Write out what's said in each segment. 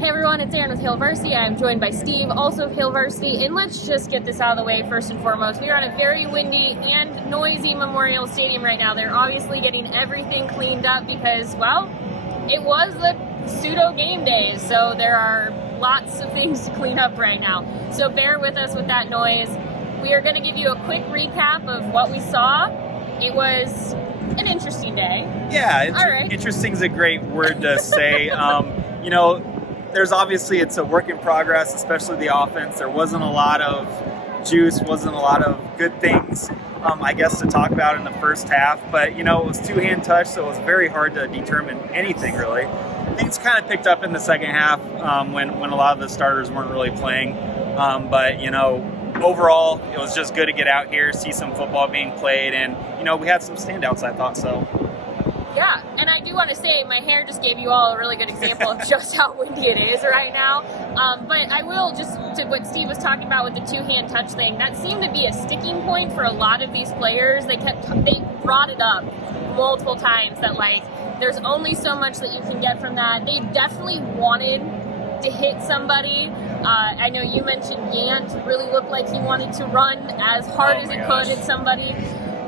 Hey everyone, it's Erin with Hail Varsity. I'm joined by Steve, also of Hail Varsity, and let's just get this out of the way first and foremost. We are at a very windy and noisy Memorial Stadium right now. They're obviously getting everything cleaned up because, well, it was the pseudo game day, so there are lots of things to clean up right now. So bear with us with that noise. We are going to give you a quick recap of what we saw. It was an interesting day. Yeah, interesting is a great word to say. There's obviously, it's a work in progress, especially the offense. There wasn't a lot of juice, wasn't a lot of good things, I guess, to talk about in the first half. But, it was two-hand touch, so it was very hard to determine anything, really. Things kind of picked up in the second half when a lot of the starters weren't really playing. Overall, it was just good to get out here, see some football being played, and, we had some standouts, I thought so. Yeah, and I do want to say my hair just gave you all a really good example of just how windy it is right now. But I will just, to what Steve was talking about with the two-hand touch thing, that seemed to be a sticking point for a lot of these players. They brought it up multiple times that, there's only so much that you can get from that. They definitely wanted to hit somebody. I know you mentioned Yant really looked like he wanted to run as hard as he could at somebody.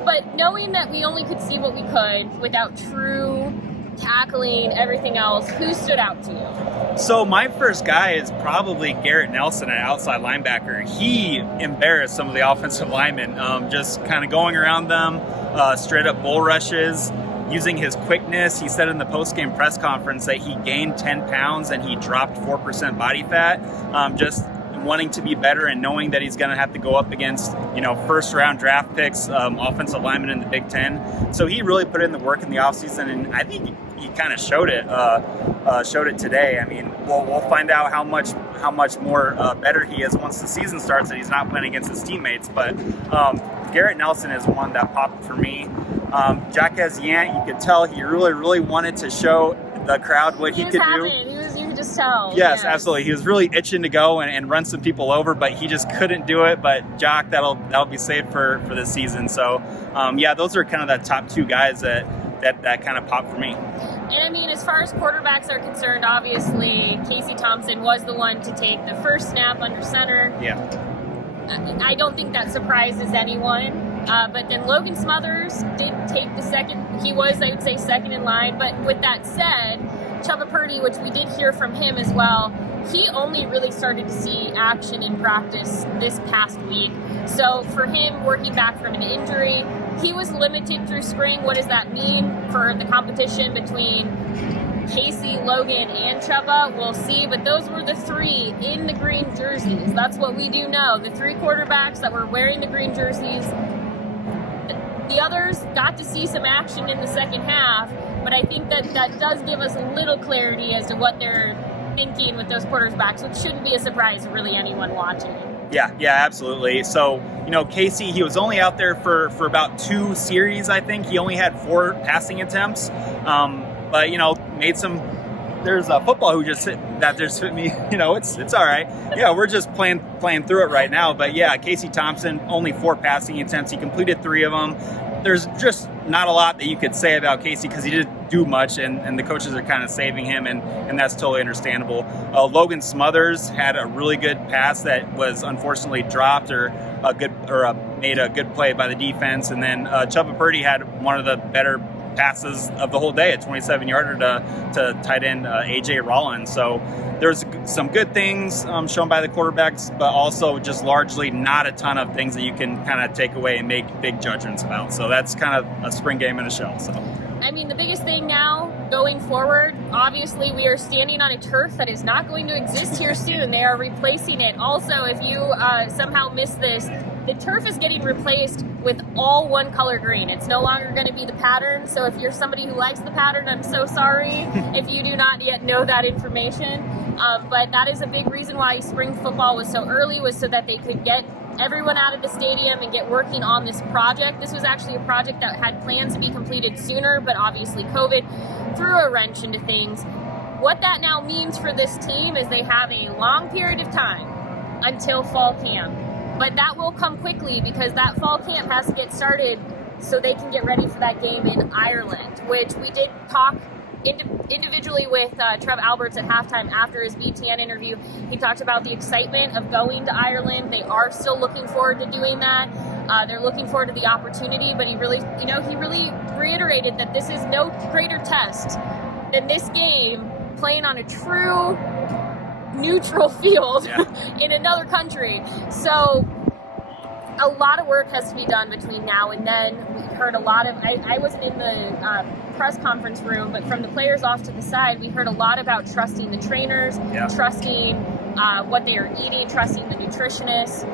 But knowing that we only could see what we could without true tackling, everything else, who stood out to you? So my first guy is probably Garrett Nelson, an outside linebacker. He embarrassed some of the offensive linemen, just kind of going around them, straight up bull rushes, using his quickness. He said in the post-game press conference that he gained 10 pounds and he dropped 4% body fat, just wanting to be better and knowing that he's going to have to go up against, first-round draft picks, offensive linemen in the Big Ten. So he really put in the work in the offseason, and I think he kind of showed it today. I mean, we'll find out how much more better he is once the season starts and he's not playing against his teammates. But Garrett Nelson is one that popped for me. Jacques Yant, you could tell he really, really wanted to show the crowd what he could do. You could just tell. Yes, absolutely. He was really itching to go and run some people over, but he just couldn't do it. But Jock, that'll be saved for this season. So, those are kind of the top two guys that kind of popped for me. And I mean, as far as quarterbacks are concerned, obviously Casey Thompson was the one to take the first snap under center. Yeah. I don't think that surprises anyone. But then Logan Smothers did take the second. He was, I would say, second in line. But with that said, Chubba Purdy, which we did hear from him as well, he only really started to see action in practice this past week. So for him, working back from an injury, he was limited through spring. What does that mean for the competition between Casey, Logan, and Chubba? We'll see, but those were the three in the green jerseys. That's what we do know. The three quarterbacks that were wearing the green jerseys. The others got to see some action in the second half, but I think that does give us a little clarity as to what they're thinking with those quarterbacks, which shouldn't be a surprise to really anyone watching. Yeah, absolutely. So, Casey, he was only out there for about 2 series, I think. He only had 4 passing attempts, but, made some. There's a football who just hit me. It's all right. Yeah, we're just playing through it right now. But yeah, Casey Thompson, only 4 passing attempts. He completed 3 of them. There's just not a lot that you could say about Casey because he didn't do much, and the coaches are kind of saving him, and that's totally understandable. Logan Smothers had a really good pass that was unfortunately dropped or made a good play by the defense, and then Chubba Purdy had one of the better passes of the whole day, a 27-yarder to tight end A.J. Rollins. So there's some good things shown by the quarterbacks, but also just largely not a ton of things that you can kind of take away and make big judgments about. So that's kind of a spring game in a shell. So I mean, the biggest thing now going forward, obviously we are standing on a turf that is not going to exist here soon. They are replacing it. Also, if you somehow missed this, the turf is getting replaced with all one color green. It's no longer going to be the pattern. So if you're somebody who likes the pattern, I'm so sorry if you do not yet know that information. But that is a big reason why spring football was so early, was so that they could get everyone out of the stadium and get working on this project. This was actually a project that had plans to be completed sooner, but obviously COVID threw a wrench into things. What that now means for this team is they have a long period of time until fall camp. But that will come quickly because that fall camp has to get started so they can get ready for that game in Ireland, which we did talk individually with Trev Alberts at halftime after his BTN interview. He talked about the excitement of going to Ireland. They are still looking forward to doing that. They're looking forward to the opportunity, but he really reiterated that this is no greater test than this game playing on a true neutral field in another country. So a lot of work has to be done between now and then. We heard a lot of, I wasn't in the press conference room, but from the players off to the side, we heard a lot about trusting the trainers, trusting what they are eating, trusting the nutritionists,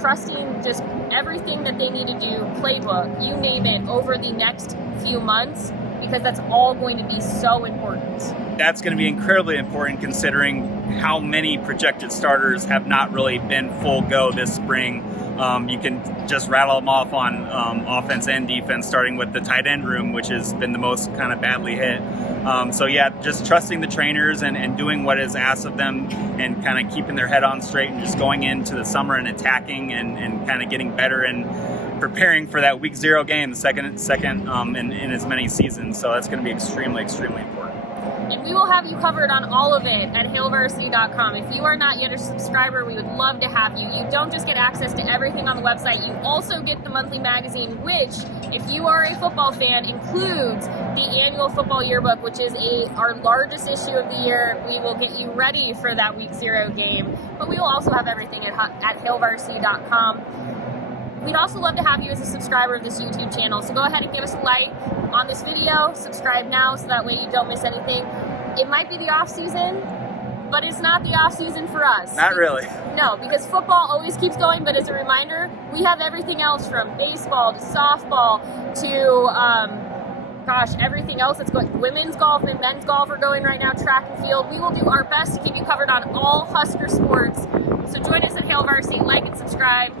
trusting just everything that they need to do, playbook, you name it, over the next few months, because that's all going to be so important. That's going to be incredibly important considering how many projected starters have not really been full go this spring. You can just rattle them off on offense and defense, starting with the tight end room, which has been the most kind of badly hit. So just trusting the trainers and doing what is asked of them and kind of keeping their head on straight and just going into the summer and attacking and kind of getting better and preparing for that week 0 game, the second in as many seasons. So that's going to be extremely, extremely important. And we will have you covered on all of it at hailvarsity.com. If you are not yet a subscriber, we would love to have you. You don't just get access to everything on the website, you also get the monthly magazine, which, if you are a football fan, includes the annual football yearbook, which is our largest issue of the year. We will get you ready for that week 0 game, but we will also have everything at hailvarsity.com. We'd also love to have you as a subscriber of this YouTube channel, so go ahead and give us a like on this video, subscribe now so that way you don't miss anything. It might be the off season, but it's not the off season for us. Not really. No, because football always keeps going, but as a reminder, we have everything else from baseball to softball to everything else that's going. Women's golf and men's golf are going right now, track and field. We will do our best to keep you covered on all Husker sports. So join us at Hail Varsity, like and subscribe.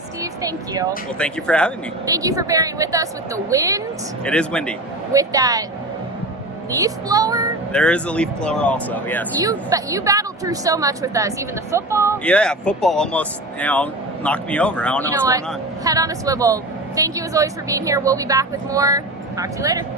Steve, thank you. Well, thank you for having me. Thank you for bearing with us with the wind. It is windy. With that leaf blower. There is a leaf blower also, yes. You battled through so much with us, even the football. Yeah, football almost, knocked me over. I don't know what's going on. Head on a swivel. Thank you as always for being here. We'll be back with more. Talk to you later.